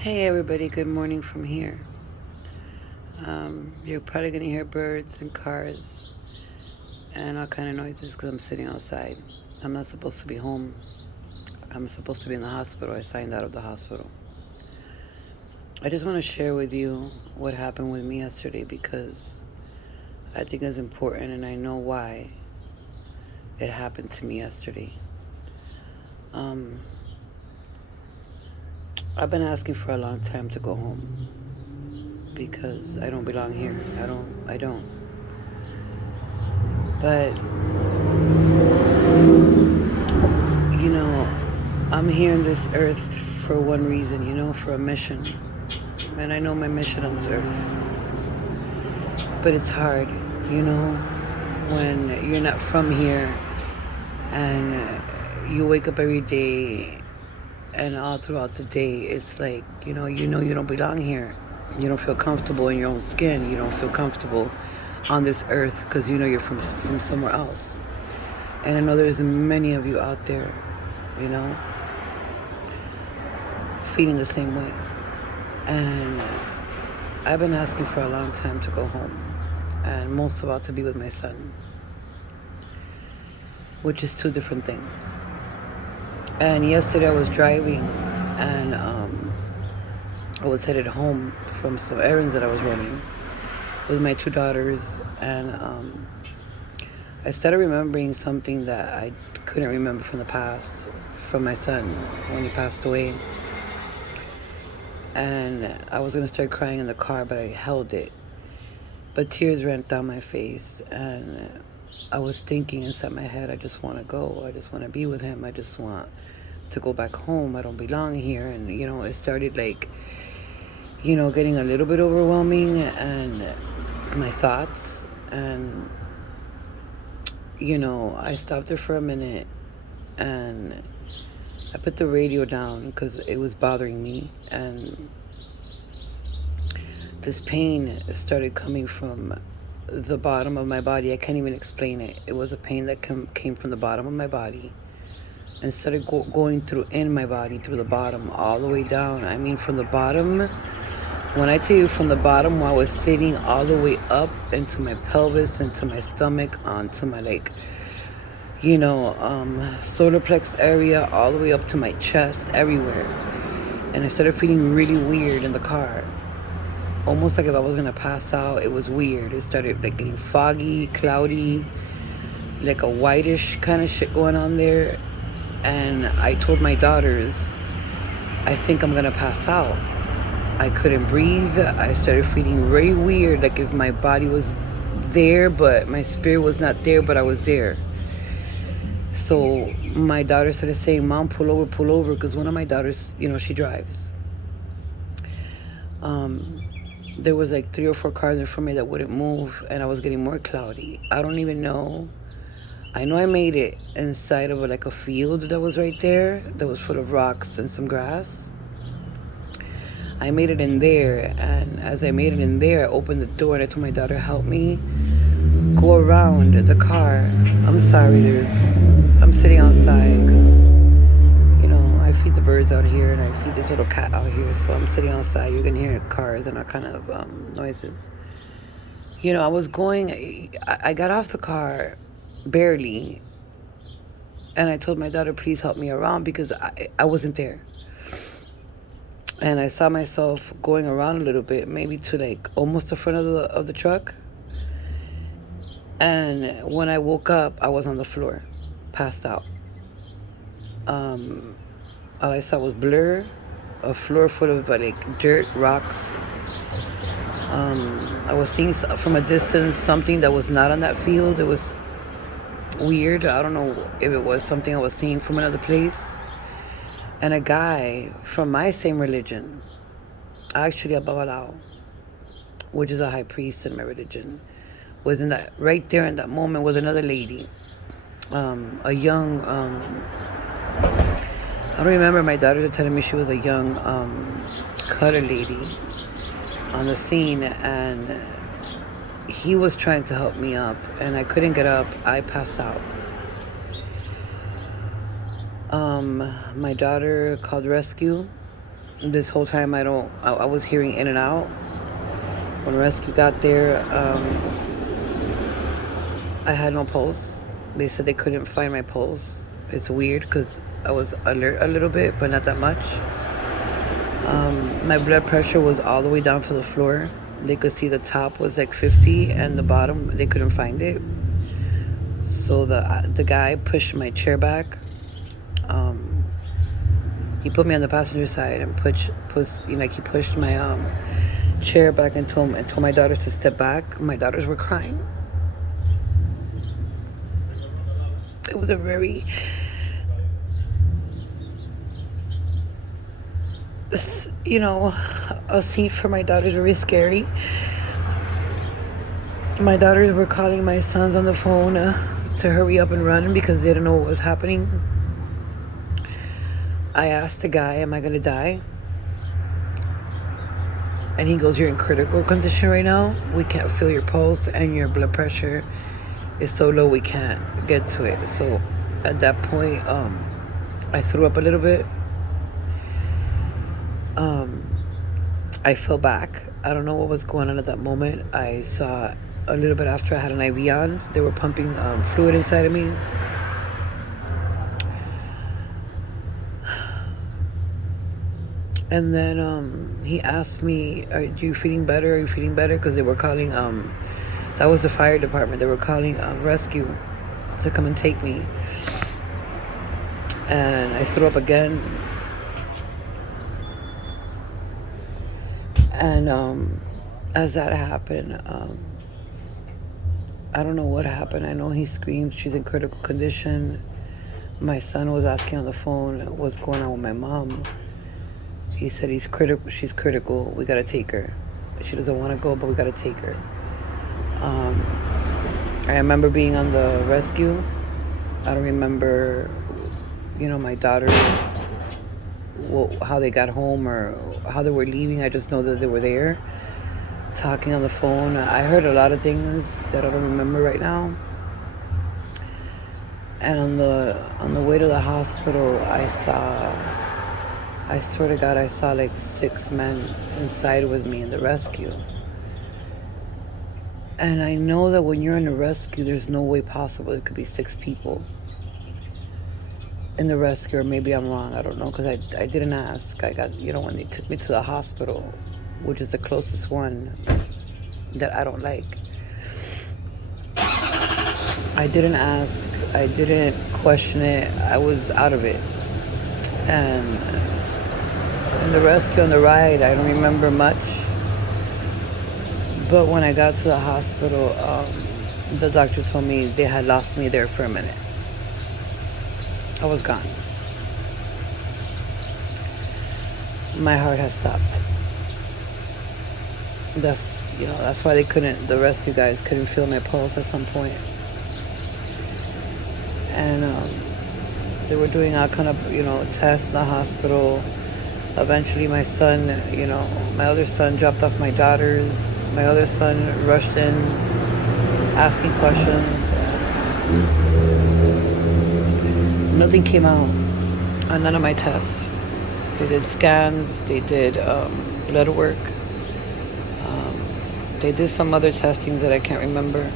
Hey everybody, good morning from here. You're probably gonna hear birds and cars and all kind of noises because I'm sitting outside. I'm not supposed to be home. I'm supposed to be in the hospital. I signed out of the hospital. I just want to share with you what happened with me yesterday because I think it's important and I know why it happened to me yesterday. Um, I've been asking for a long time to go home because I don't belong here. I don't. But you know, I'm here on this earth for one reason, for a mission. And I know my mission on this earth. But it's hard, you know, when you're not from here and you wake up every day and all throughout the day, it's like, you don't belong here. You don't feel comfortable in your own skin. You don't feel comfortable on this earth because you know you're from somewhere else. And I know there's many of you out there, you know, feeling the same way. And I've been asking for a long time to go home, and most of all to be with my son, which is two different things. And yesterday I was driving, and I was headed home from some errands that I was running with my two daughters, and I started remembering something that I couldn't remember from the past, from my son when he passed away. And I was going to start crying in the car, but I held it. But tears ran down my face, and I was thinking inside my head, I just want to go. I just want to be with him. I just want to go back home. I don't belong here. And, it started getting a little bit overwhelming, and my thoughts. And, I stopped there for a minute, and I put the radio down because it was bothering me, and this pain started coming from the bottom of my body. I can't even explain it. It was a pain that came from the bottom of my body and started going through in my body, through the bottom, all the way down. I mean, from the bottom, when I tell you from the bottom, while I was sitting, all the way up into my pelvis, into my stomach, onto my solar plex area, all the way up to my chest, everywhere. And I started feeling really weird in the car, almost like if I was gonna pass out. It was weird. It started getting foggy, cloudy, like a whitish kind of shit going on there. And I told my daughters, I think I'm gonna pass out. I couldn't breathe. I started feeling very weird, like if my body was there but my spirit was not there, but I was there. So my daughter started saying, Mom, pull over, because one of my daughters, she drives. There was like 3 or 4 cars in front of me that wouldn't move, and I was getting more cloudy. I don't even know. I know I made it inside of a field that was right there, that was full of rocks and some grass. I made it in there, and as I made it in there, I opened the door and I told my daughter, help me go around the car. I'm sorry, I'm sitting outside because, I feed the birds out here and I feed this little cat out here. So I'm sitting outside. You can hear cars and all kind of noises. I was going, I got off the car barely, and I told my daughter, please help me around because I wasn't there. And I saw myself going around a little bit, maybe to almost the front of the truck. And when I woke up, I was on the floor, passed out. All I saw was blur, a floor full of dirt, rocks. I was seeing from a distance something that was not on that field. It was weird. I don't know if it was something I was seeing from another place. And a guy from my same religion, actually a Babalao, which is a high priest in my religion, was right there in that moment with another lady, a young, I don't remember my daughter telling me she was a young cutter lady on the scene, and he was trying to help me up, and I couldn't get up. I passed out. My daughter called rescue, This whole time I was hearing in and out. When rescue got there, I had no pulse. They said they couldn't find my pulse. It's weird because I was alert a little bit, but not that much. My blood pressure was all the way down to the floor. They could see the top was like 50 and the bottom, they couldn't find it. So the guy pushed my chair back. He put me on the passenger side and he pushed my chair back and told my daughters to step back. My daughters were crying. It was a very a scene for my daughters, very scary. My daughters were calling my sons on the phone to hurry up and run because they didn't know what was happening. I asked the guy, am I going to die? And he goes, you're in critical condition right now. We can't feel your pulse and your blood pressure is so low we can't get to it. So at that point, I threw up a little bit. I fell back. I don't know what was going on at that moment. I saw a little bit after I had an IV on. They were pumping fluid inside of me. And then he asked me, are you feeling better? Are you feeling better? Because they were calling, that was the fire department. They were calling rescue to come and take me. And I threw up again. And as that happened, I don't know what happened. I know he screamed, she's in critical condition. My son was asking on the phone what's going on with my mom. He said she's critical, we gotta take her. She doesn't want to go, but we gotta take her. I remember being on the rescue. I don't remember, my daughters, how they got home or how they were leaving. I just know that they were there talking on the phone. I heard a lot of things that I don't remember right now. And on the way to the hospital, I swear to God, I saw like 6 men inside with me in the rescue. And I know that when you're in a rescue, there's no way possible it could be 6 people in the rescue, or maybe I'm wrong, I don't know, because I didn't ask. I got, when they took me to the hospital, which is the closest one that I don't like, I didn't ask, I didn't question it, I was out of it. And in the rescue, on the ride, I don't remember much, but when I got to the hospital, the doctor told me they had lost me there for a minute. I was gone. My heart had stopped. That's why the rescue guys couldn't feel my pulse at some point. And they were doing all kind of, tests in the hospital. Eventually my son, my other son dropped off my daughters. My other son rushed in, asking questions. Nothing came out on none of my tests. They did scans, they did blood work. They did some other testings that I can't remember.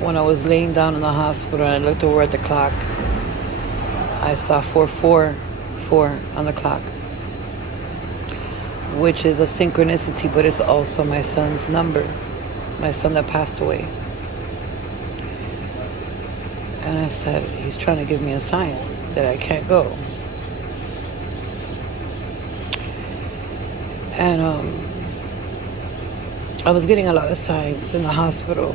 When I was laying down in the hospital and I looked over at the clock, I saw 444 on the clock, which is a synchronicity, but it's also my son's number, my son that passed away. And I said, he's trying to give me a sign that I can't go. And I was getting a lot of signs in the hospital,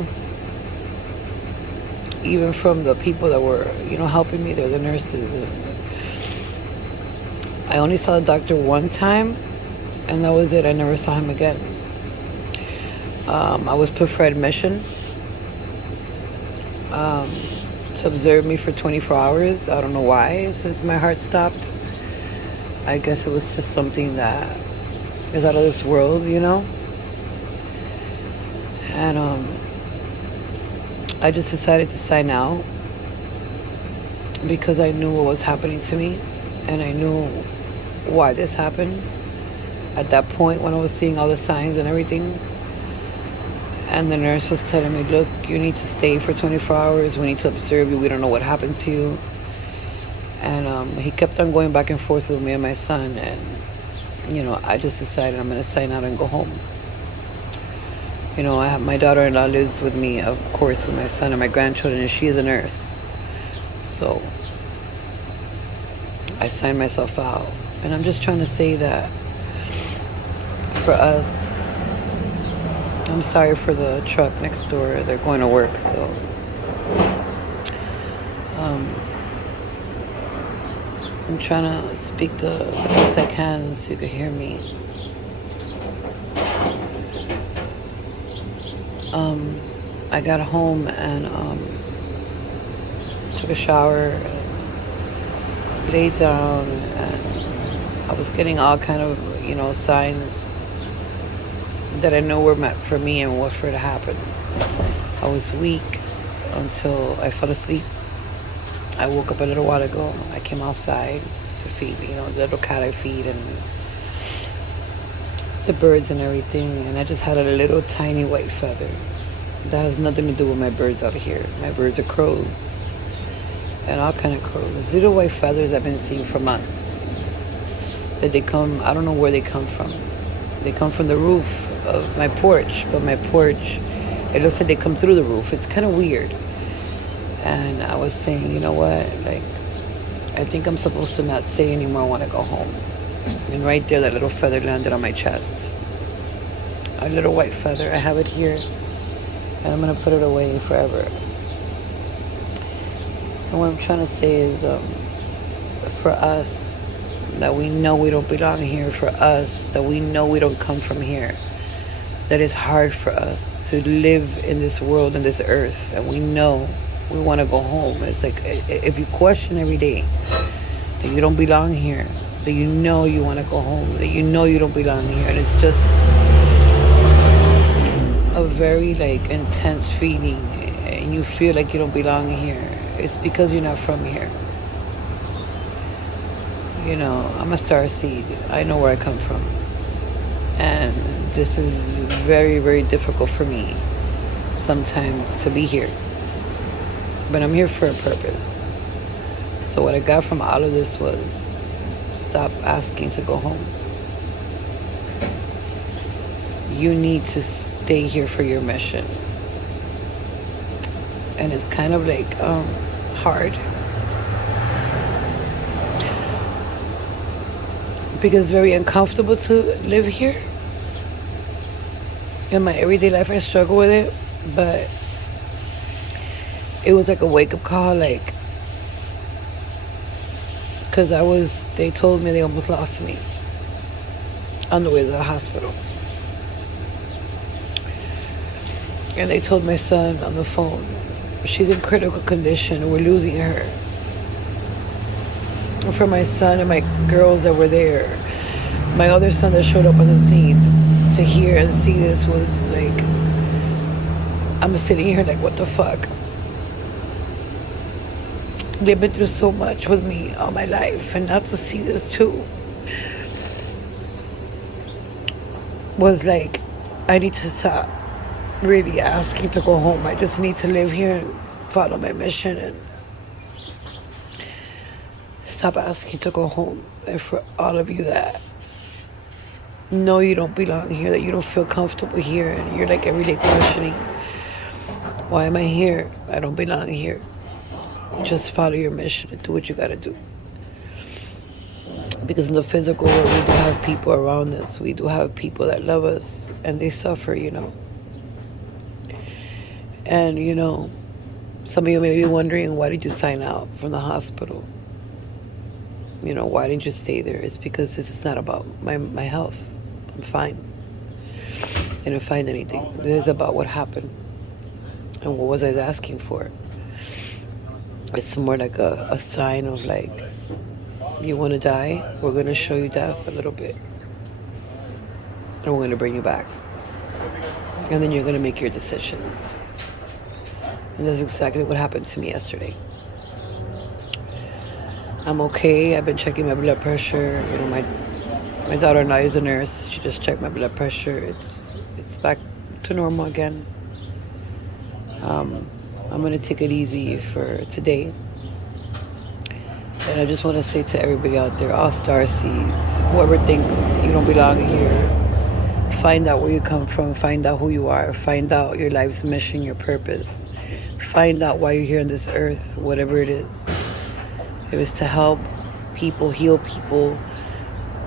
even from the people that were, helping me. They're the nurses. And I only saw the doctor one time, and that was it. I never saw him again. I was put for admission to observe me for 24 hours. I don't know why, since my heart stopped. I guess it was just something that is out of this world, And I just decided to sign out. because I knew what was happening to me, and I knew why this happened. At that point, when I was seeing all the signs and everything, and the nurse was telling me, look, you need to stay for 24 hours. We need to observe you. We don't know what happened to you. And he kept on going back and forth with me and my son. And, I just decided I'm going to sign out and go home. I have my daughter-in-law lives with me, of course, with my son and my grandchildren, and she is a nurse. So I signed myself out. And I'm just trying to say that for us, I'm sorry for the truck next door. They're going to work, so I'm trying to speak the best I can so you can hear me. I got home and took a shower and laid down, and I was getting all kind of, signs that I know were meant for me and what for it to happen. I was weak until I fell asleep. I woke up a little while ago. I came outside to feed, the little cat I feed and the birds and everything, and I just had a little tiny white feather. That has nothing to do with my birds out here. My birds are crows, and all kind of crows. These little white feathers I've been seeing for months. That they come, I don't know where they come from. They come from the roof of my porch, but my porch, it looks like they come through the roof. It's kind of weird. And I was saying, you know what, I think I'm supposed to not say anymore. I want to go home. And right there, that little feather landed on my chest. A little white feather. I have it here, and I'm going to put it away forever. And what I'm trying to say is, for us, that we know we don't belong here, for us, that we know we don't come from here, that it's hard for us to live in this world, in this earth, and we know we want to go home. It's like, if you question every day that you don't belong here, that you know you want to go home, that you know you don't belong here, and it's just a very intense feeling, and you feel like you don't belong here. It's because you're not from here. I'm a star seed. I know where I come from, and this is very, very difficult for me sometimes to be here, but I'm here for a purpose. So what I got from all of this was, stop asking to go home. You need to stay here for your mission. And it's kind of hard, because it's very uncomfortable to live here. In my everyday life, I struggle with it, but it was like a wake-up call, because they told me they almost lost me on the way to the hospital. And they told my son on the phone, she's in critical condition, we're losing her. And for my son and my girls that were there, my other son that showed up on the scene, to hear and see this was I'm sitting here what the fuck? They've been through so much with me all my life, and not to see this too was I need to stop really asking to go home. I just need to live here and follow my mission and stop asking to go home. And for all of you that know you don't belong here, that you don't feel comfortable here, and you're every day questioning, why am I here? I don't belong here. Just follow your mission and do what you gotta do. Because in the physical world, we do have people around us. We do have people that love us, and they suffer, And, some of you may be wondering, why did you sign out from the hospital? Why didn't you stay there? It's because this is not about my health. I'm fine. I didn't find anything. This is about what happened and what was I asking for. It's more a sign of you want to die? We're going to show you death a little bit. And we're going to bring you back. And then you're going to make your decision. And that's exactly what happened to me yesterday. I'm okay. I've been checking my blood pressure. You know, my daughter-in-law is a nurse. She just checked my blood pressure. It's back to normal again. I'm gonna take it easy for today. And I just want to say to everybody out there, all star seeds, whoever thinks you don't belong here, find out where you come from, find out who you are, find out your life's mission, your purpose, find out why you're here on this earth, whatever it is. If it's to help people, heal people,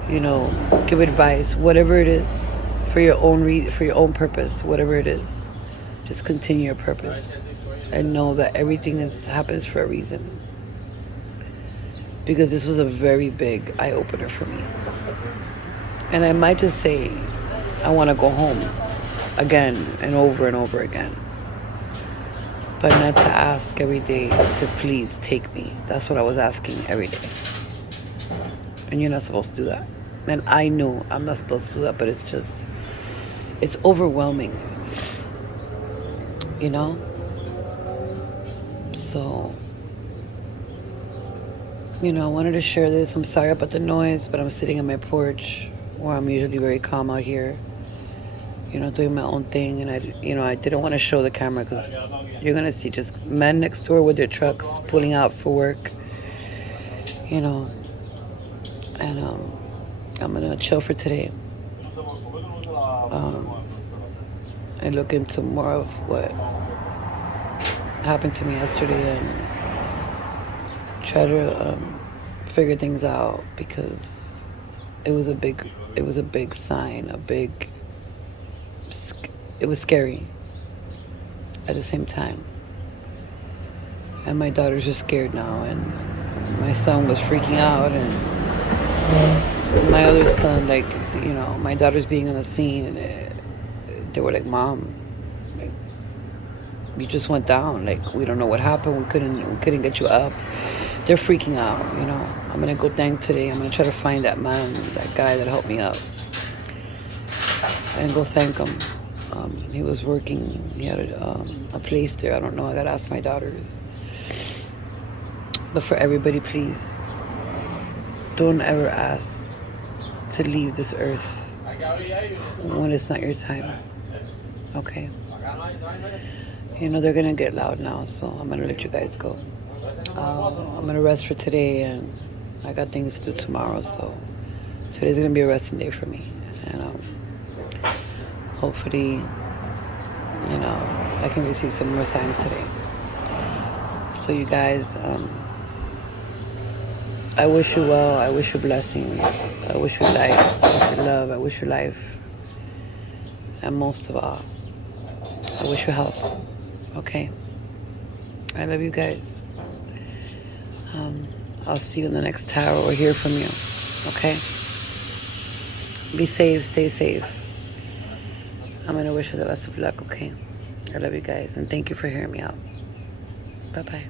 you know, give advice, whatever it is, for your own purpose, whatever it is, just continue your purpose and know that everything happens for a reason. Because this was a very big eye-opener for me. And I might just say, I want to go home again and over again. But not to ask every day to please take me. That's what I was asking every day. And you're not supposed to do that. And I know I'm not supposed to do that, but it's overwhelming. You know? So, you know, I wanted to share this. I'm sorry about the noise, but I'm sitting on my porch where I'm usually very calm out here, you know, doing my own thing. And I didn't want to show the camera because you're going to see just men next door with their trucks pulling out for work, you know. And I'm going to chill for today. And look into more of what happened to me yesterday and try to figure things out, because it was a big sign, it was scary at the same time. And my daughters are scared now, and my son was freaking out, and my other son, like, you know, my daughters being on the scene, and they were like, Mom, like, you just went down, like, we don't know what happened, we couldn't get you up. They're freaking out, you know. I'm gonna go thank today. I'm gonna try to find that man, that guy that helped me up, and go thank him. He was working. He had a place there. I don't know. I gotta ask my daughters. But for everybody, please, don't ever ask to leave this earth when it's not your time. Okay? You know they're gonna get loud now, so I'm gonna let you guys go. I'm gonna rest for today, and I got things to do tomorrow, so today's gonna be a resting day for me. And hopefully, you know, I can receive some more signs today. So you guys, I wish you well. I wish you blessings. I wish you life. I wish you love. I wish you life. And most of all, I wish you health. Okay? I love you guys. I'll see you in the next tower or hear from you. Okay? Be safe. Stay safe. I'm going to wish you the best of luck. Okay? I love you guys. And thank you for hearing me out. Bye-bye.